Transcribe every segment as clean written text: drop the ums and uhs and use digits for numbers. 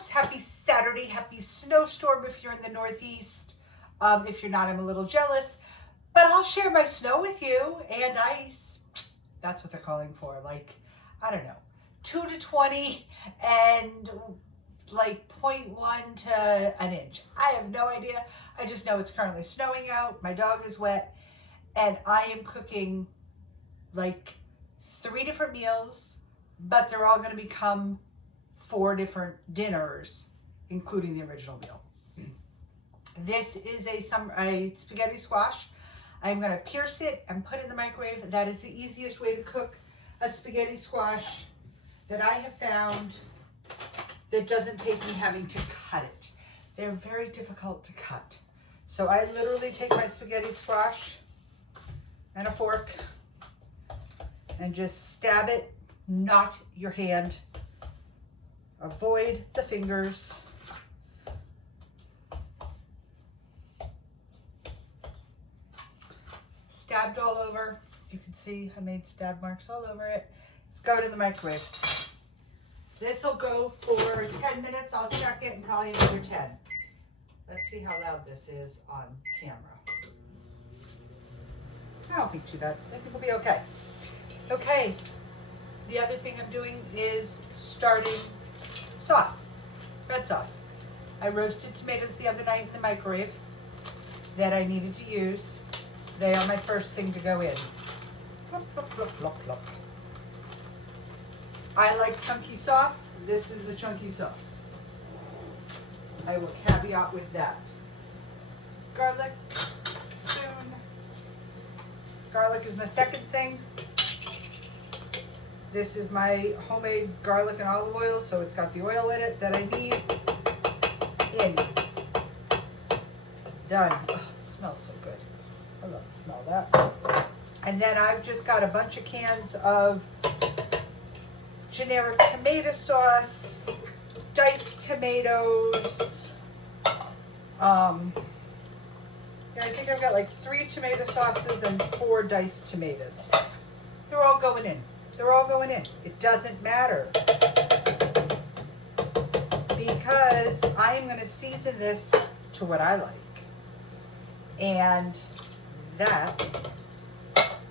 folks, happy Saturday, happy snowstorm if you're in the Northeast. If you're not, I'm a little jealous, but I'll share my snow with you and ice. That's what they're calling for, like, I don't know, 2 to 20 and like 0.1 to an inch. I have no idea. I just know it's currently snowing out. My dog is wet and I am cooking like 3 different meals, but they're all going to become 4 different dinners, including the original meal. This is a spaghetti squash. I'm going to pierce it and put it in the microwave. That is the easiest way to cook a spaghetti squash that I have found that doesn't take me having to cut it. They're very difficult to cut. So I literally take my spaghetti squash and a fork and just stab it, not your hand. Avoid the fingers. Stabbed all over. As you can see, I made stab marks all over it. Let's go to the microwave. This will go for 10 minutes. I'll check it and probably another 10. Let's see how loud this is on camera. I don't think too bad. I think we'll be okay. Okay, the other thing I'm doing is starting sauce, red sauce. I roasted tomatoes the other night in the microwave that I needed to use. They are my first thing to go in. Plop, plop, plop, plop, plop. I like chunky sauce. This is a chunky sauce. I will caveat with that. Garlic, spoon. Garlic is my second thing. This is my homemade garlic and olive oil, so it's got the oil in it that I need. In. Done. Oh, it smells so good. I love to smell that. And then I've just got a bunch of cans of generic tomato sauce, diced tomatoes. Yeah, I think I've got like 3 tomato sauces and 4 diced tomatoes. They're all going in. They're all going in. It doesn't matter because I am going to season this to what I like. And that,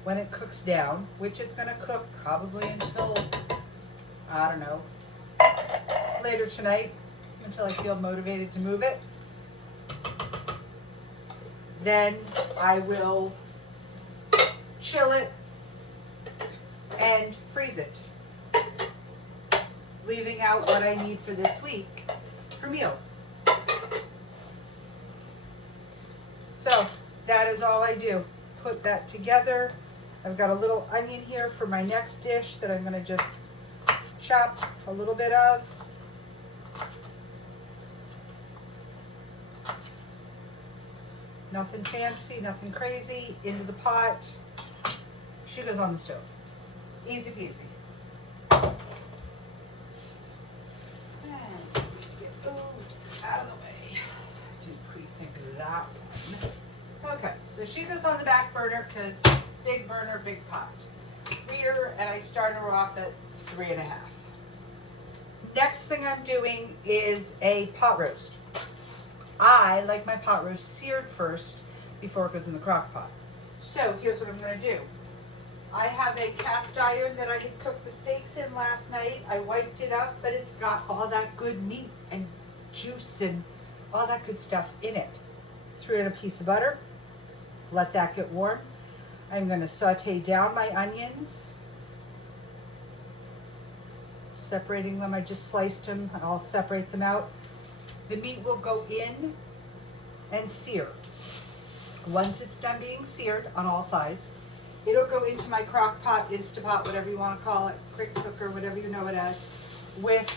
when it cooks down, which it's going to cook probably until, I don't know, later tonight, until I feel motivated to move it, then I will chill it and freeze it, leaving out what I need for this week for meals. So that is all I do. Put that together. I've got a little onion here for my next dish that I'm going to just chop a little bit of. Nothing fancy, nothing crazy. Into the pot. She goes on the stove. Easy peasy. And get moved out of the way. Didn't pre-think of that one. Okay, so she goes on the back burner because big burner, big pot. Read her, and I start her off at 3.5. Next thing I'm doing is a pot roast. I like my pot roast seared first before it goes in the crock pot. So here's what I'm going to do. I have a cast iron that I had cooked the steaks in last night. I wiped it up, but it's got all that good meat and juice and all that good stuff in it. Threw in a piece of butter. Let that get warm. I'm going to saute down my onions. Separating them, I just sliced them. I'll separate them out. The meat will go in and sear. Once it's done being seared on all sides, it'll go into my crock pot, Instapot, whatever you want to call it, quick cooker, whatever you know it as, with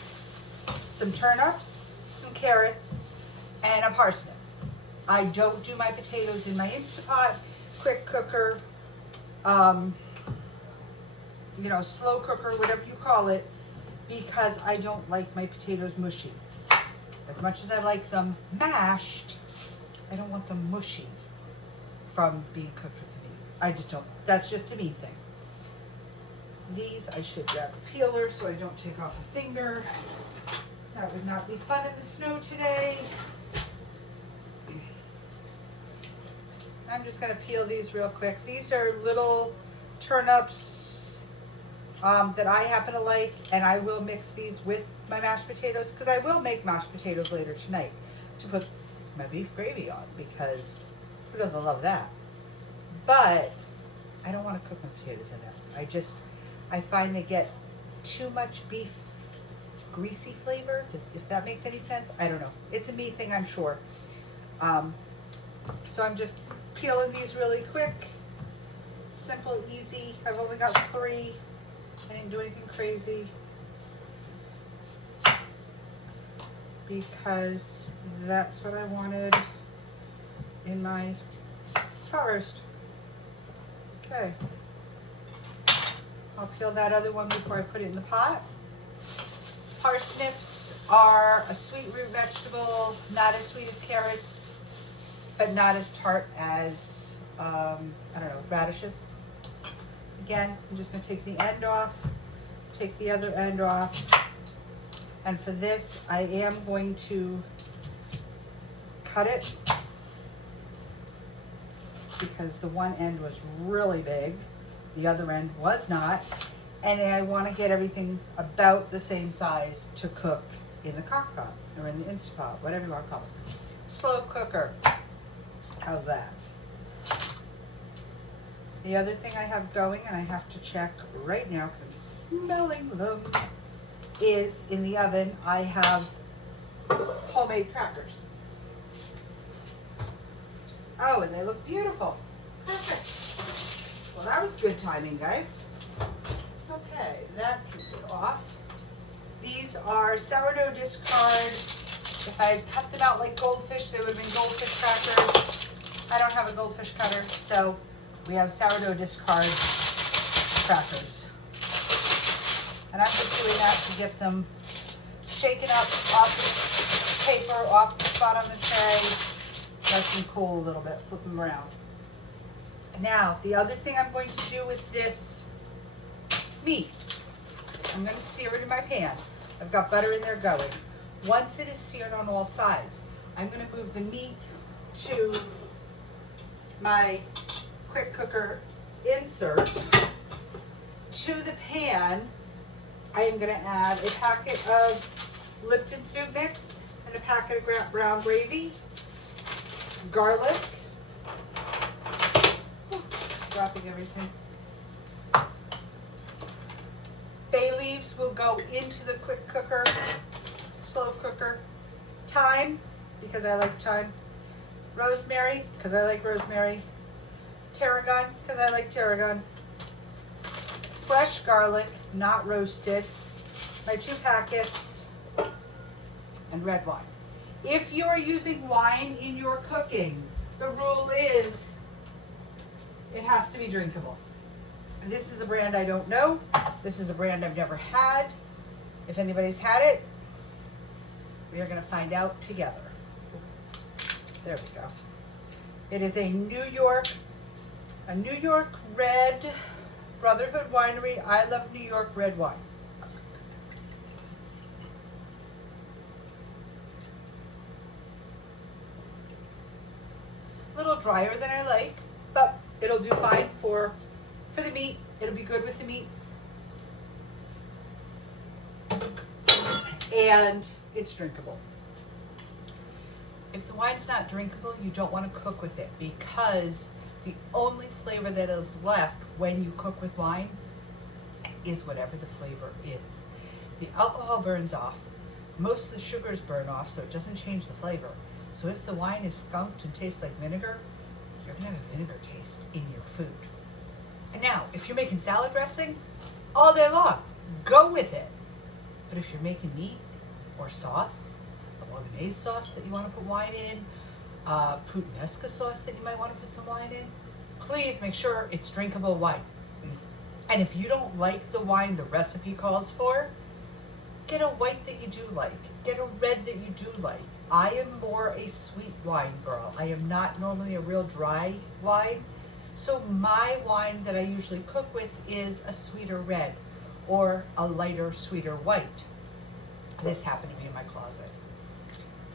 some turnips, some carrots, and a parsnip. I don't do my potatoes in my Instapot, quick cooker, slow cooker, whatever you call it, because I don't like my potatoes mushy. As much as I like them mashed, I don't want them mushy from being cooked with the meat. I just don't. That's just a me thing. These, I should grab a peeler so I don't take off a finger. That would not be fun in the snow today. I'm just gonna peel these real quick. These are little turnips that I happen to like, and I will mix these with my mashed potatoes because I will make mashed potatoes later tonight to put my beef gravy on, because who doesn't love that? But I don't want to cook my potatoes in there. I find they get too much beef greasy flavor. If that makes any sense, I don't know. It's a me thing, I'm sure. So I'm just peeling these really quick. Simple, easy. I've only got 3. I didn't do anything crazy because that's what I wanted in my pot roast. Okay. I'll peel that other one before I put it in the pot. Parsnips are a sweet root vegetable, not as sweet as carrots, but not as tart as, I don't know, radishes. Again, I'm just gonna take the end off, take the other end off. And for this, I am going to cut it because the one end was really big, the other end was not, and I want to get everything about the same size to cook in the crock pot or in the Instapot, whatever you want to call it. Slow cooker. How's that? The other thing I have going, and I have to check right now because I'm smelling them, is in the oven I have homemade crackers. Oh, and they look beautiful. Perfect. Well, that was good timing, guys. Okay, that can go off. These are sourdough discard. If I had cut them out like goldfish, they would have been goldfish crackers. I don't have a goldfish cutter, so we have sourdough discard crackers. And I'm just doing that to get them shaken up off the paper, off the spot on the tray. Let them cool a little bit, flip them around. Now, the other thing I'm going to do with this meat, I'm going to sear it in my pan. I've got butter in there going. Once it is seared on all sides, I'm going to move the meat to my quick cooker insert. To the pan, I am going to add a packet of Lipton soup mix and a packet of brown gravy, garlic, dropping everything. Bay leaves will go into the quick cooker, slow cooker. Thyme, because I like thyme. Rosemary, because I like rosemary. Tarragon, because I like tarragon. Fresh garlic, not roasted. My 2 packets, and red wine. If you are using wine in your cooking, the rule is it has to be drinkable. And this is a brand I don't know. This is a brand I've never had. If anybody's had it, we are going to find out together. There we go. It is a New York red Brotherhood Winery. I love New York red wine. A little drier than I like, but it'll do fine for the meat. It'll be good with the meat. And it's drinkable. If the wine's not drinkable, you don't want to cook with it, because the only flavor that is left when you cook with wine is whatever the flavor is. The alcohol burns off. Most of the sugars burn off, so it doesn't change the flavor. So if the wine is skunked and tastes like vinegar, you're gonna have a vinegar taste in your food. And now, if you're making salad dressing, all day long, go with it. But if you're making meat or sauce, a bolognese sauce that you want to put wine in, puttanesca sauce that you might want to put some wine in, please make sure it's drinkable wine. And if you don't like the wine the recipe calls for, get a white that you do like. Get a red that you do like. I am more a sweet wine girl. I am not normally a real dry wine. So my wine that I usually cook with is a sweeter red or a lighter, sweeter white. This happened to be in my closet.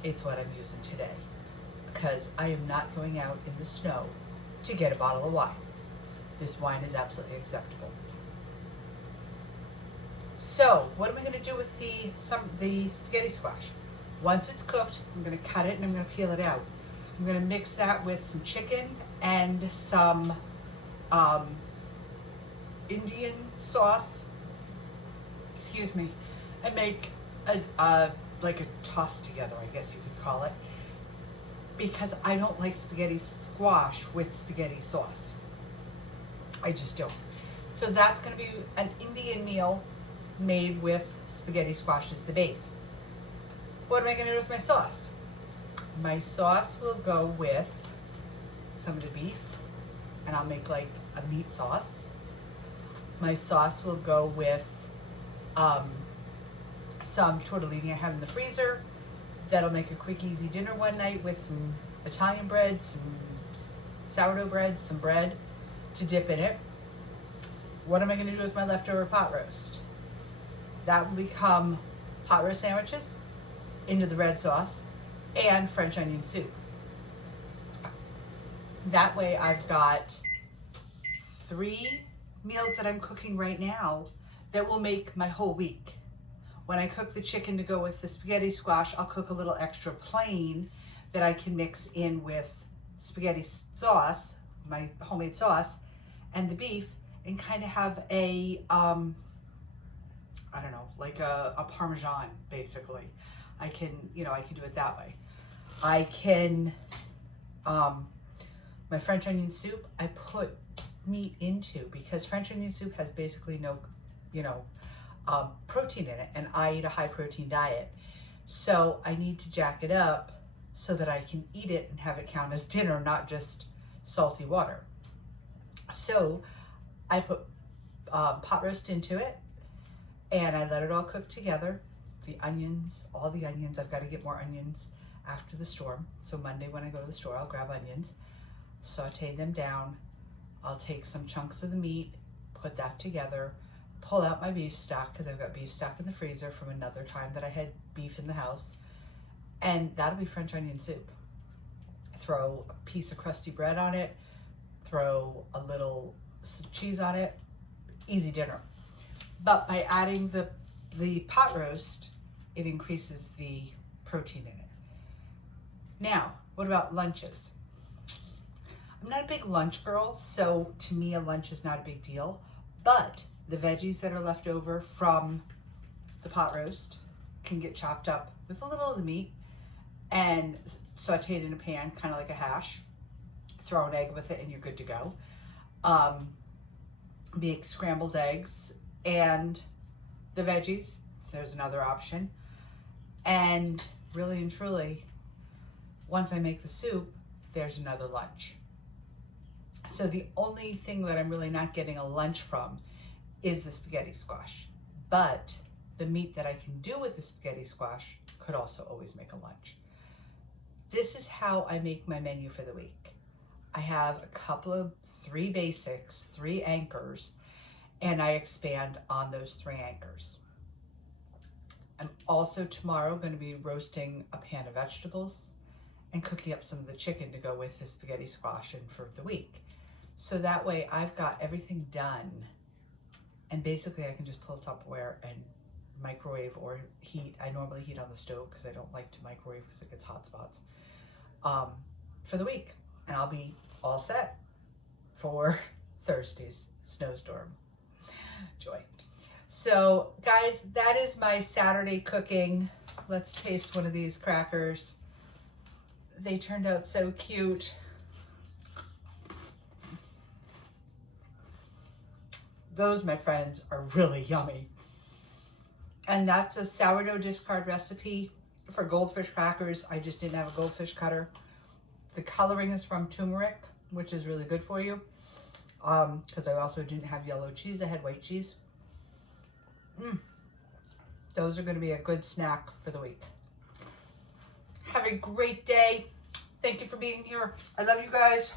It's what I'm using today because I am not going out in the snow to get a bottle of wine. This wine is absolutely acceptable. So what am I going to do with the spaghetti squash? Once it's cooked, I'm going to cut it and I'm going to peel it out. I'm going to mix that with some chicken and some Indian sauce. Excuse me. And make like a toss together, I guess you could call it, because I don't like spaghetti squash with spaghetti sauce. I just don't. So that's going to be an Indian meal made with spaghetti squash as the base. What am I going to do with my sauce? My sauce will go with some of the beef, and I'll make like a meat sauce. My sauce will go with some tortellini I have in the freezer. That'll make a quick, easy dinner one night with some Italian bread, some sourdough bread, some bread to dip in it. What am I going to do with my leftover pot roast? That will become pot roast sandwiches into the red sauce and French onion soup. That way I've got 3 meals that I'm cooking right now that will make my whole week. When I cook the chicken to go with the spaghetti squash, I'll cook a little extra plain that I can mix in with spaghetti sauce, my homemade sauce, and the beef, and kind of have a, I don't know, like a Parmesan, basically. I can do it that way. I can, my French onion soup, I put meat into because French onion soup has basically no, protein in it, and I eat a high protein diet. So I need to jack it up so that I can eat it and have it count as dinner, not just salty water. So I put pot roast into it, and I let it all cook together. The onions, all the onions, I've got to get more onions after the storm. So Monday when I go to the store, I'll grab onions, saute them down. I'll take some chunks of the meat, put that together, pull out my beef stock because I've got beef stock in the freezer from another time that I had beef in the house, and that'll be French onion soup. Throw a piece of crusty bread on it, throw a little cheese on it, easy dinner. But by adding the pot roast, it increases the protein in it. Now, what about lunches? I'm not a big lunch girl, so to me a lunch is not a big deal, but the veggies that are left over from the pot roast can get chopped up with a little of the meat and sauteed in a pan, kind of like a hash. Throw an egg with it and you're good to go. Make scrambled eggs and the veggies. There's another option. And really and truly, once I make the soup, there's another lunch. So the only thing that I'm really not getting a lunch from is the spaghetti squash. But the meat that I can do with the spaghetti squash could also always make a lunch. This is how I make my menu for the week. I have a couple of 3 basics, 3 anchors, and I expand on those 3 anchors. I'm also tomorrow going to be roasting a pan of vegetables and cooking up some of the chicken to go with the spaghetti squash and for the week. So that way I've got everything done, and basically I can just pull Tupperware and microwave or heat. I normally heat on the stove because I don't like to microwave because it gets hot spots for the week, and I'll be all set for Thursday's snowstorm. Joy. So guys, that is my Saturday cooking. Let's taste one of these crackers. They turned out so cute. Those, my friends, are really yummy. And that's a sourdough discard recipe for goldfish crackers. I just didn't have a goldfish cutter. The coloring is from turmeric, which is really good for you. Because I also didn't have yellow cheese, I had white cheese. Those are going to be a good snack for the week. Have a great day. Thank you for being here. I love you guys.